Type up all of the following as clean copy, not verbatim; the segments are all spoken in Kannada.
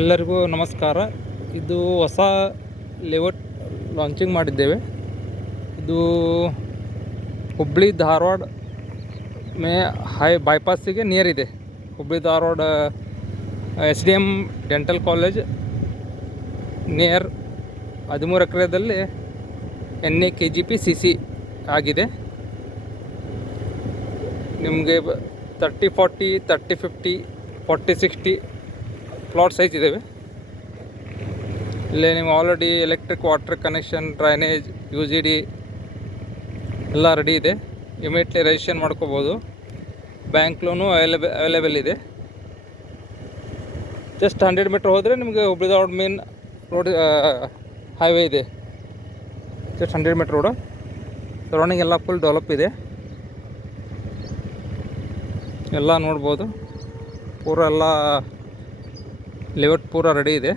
ಎಲ್ಲರಿಗೂ ನಮಸ್ಕಾರ. ಇದು ಹೊಸ ಲೇಔಟ್ ಲಾಂಚಿಂಗ್ ಮಾಡಿದ್ದೇವೆ. ಇದು ಹುಬ್ಬಳ್ಳಿ ಧಾರವಾಡ ಬೈಪಾಸಿಗೆ ನಿಯರ್ ಇದೆ. Hubballi Dharwad SDM dental college near 13 ಎಕರೆದಲ್ಲಿ NA KGP CC ಆಗಿದೆ. ನಿಮಗೆ 30-40, 30-50, 40-60 ಪ್ಲಾಟ್ ಸೈಜ್ ಇದ್ದಾವೆ. ಇಲ್ಲೇ ನೀವು already electric, water connection, drainage, UGD ಎಲ್ಲ ರೆಡಿ ಇದೆ. ಇಮಿಡಿಯೇಟ್ಲಿ ರಿಜಿಸ್ಟ್ರೇಷನ್ ಮಾಡ್ಕೋಬೋದು. ಬ್ಯಾಂಕ್ ಲೋನು ಅವೈಲೇಬಲ್ ಇದೆ. ಜಸ್ಟ್ 100 ಮೀಟ್ರ್ ಹೋದರೆ ನಿಮಗೆ Hubballi Dharwad main road highway ಇದೆ. Just 100 metre road. ಸರೌಂಡಿಂಗ್ ಎಲ್ಲ ಫುಲ್ ಡೆವಲಪ್ ಇದೆ. ಎಲ್ಲ ನೋಡ್ಬೋದು. ಪೂರ ಎಲ್ಲ ಲೇಔಟ್ ಪೂರ ರೆಡಿ ಇದೆ.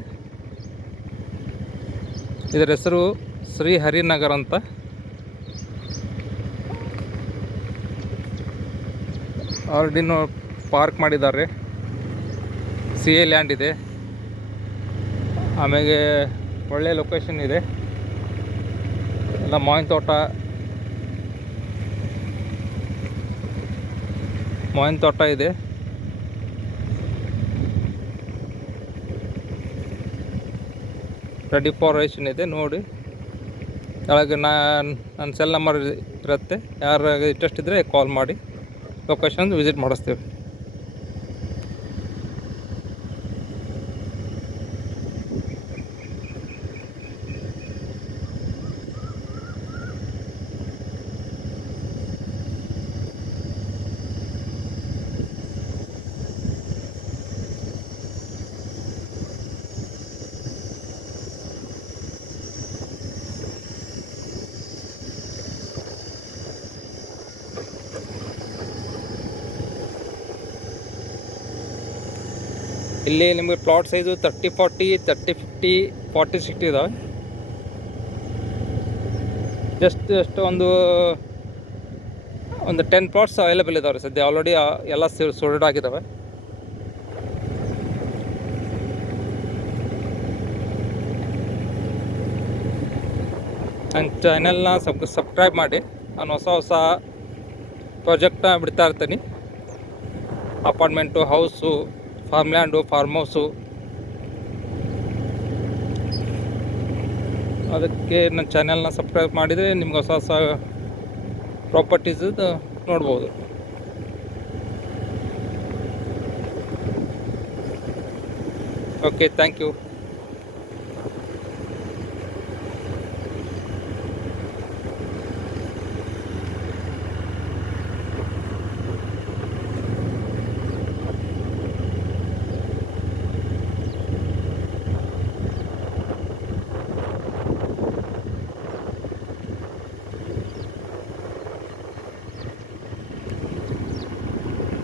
ಇದರ ಹೆಸರು ಶ್ರೀ ಹರಿನಗರ್ ಅಂತ. ಆಲ್ರೆಡಿ ಪಾರ್ಕ್ ಮಾಡಿದ್ದಾರೆ. CA ಲ್ಯಾಂಡ್ ಇದೆ. ಆಮೇಲೆ ಒಳ್ಳೆ ಲೊಕೇಶನ್ ಇದೆ. ಎಲ್ಲ ಮಾವಿನ ತೋಟ ಇದೆ. ರೆಡಿ ಫಾರ್ ರಿಜಿಸ್ಟ್ರೇಷನ್ ಇದೆ. ನೋಡಿ, ಕೆಳಗೆ ನನ್ನ ಸೆಲ್ ನಂಬರ್ ಇರುತ್ತೆ. ಯಾರು ಇಂಟ್ರೆಸ್ಟ್ ಇದ್ದರೆ ಕಾಲ್ ಮಾಡಿ ಲೊಕೇಶನ್ ವಿಸಿಟ್ ಮಾಡಿಸ್ತೇವೆ. ಇಲ್ಲಿ ನಿಮಗೆ ಪ್ಲಾಟ್ ಸೈಜು 30-40, 30-50, 40-60 ಇದ್ದಾವೆ. ಜಸ್ಟ್ ಒಂದು 10 ಪ್ಲಾಟ್ಸ್ ಅವೈಲೇಬಲ್ ಇದ್ದಾವೆ ಸದ್ಯ. ಆಲ್ರೆಡಿ ಎಲ್ಲ ಸೋಲ್ಡ್ ಆಗಿದ್ದಾವೆ. ನನ್ನ ಚಾನೆಲ್ನ ಸಬ್ಸ್ಕ್ರೈಬ್ ಮಾಡಿ. ನಾನು ಹೊಸ ಪ್ರಾಜೆಕ್ಟ್ನ ಬಿಡ್ತಾ ಇರ್ತೀನಿ. Apartment, house, farm land, farm house. ಅದಕ್ಕೆ ನನ್ನ ಚಾನೆಲ್ನ ಸಬ್ಸ್ಕ್ರೈಬ್ ಮಾಡಿದರೆ ನಿಮ್ಗೆ ಹೊಸ ಪ್ರಾಪರ್ಟೀಸ್ ನೋಡ್ಬೋದು. Okay, thank you.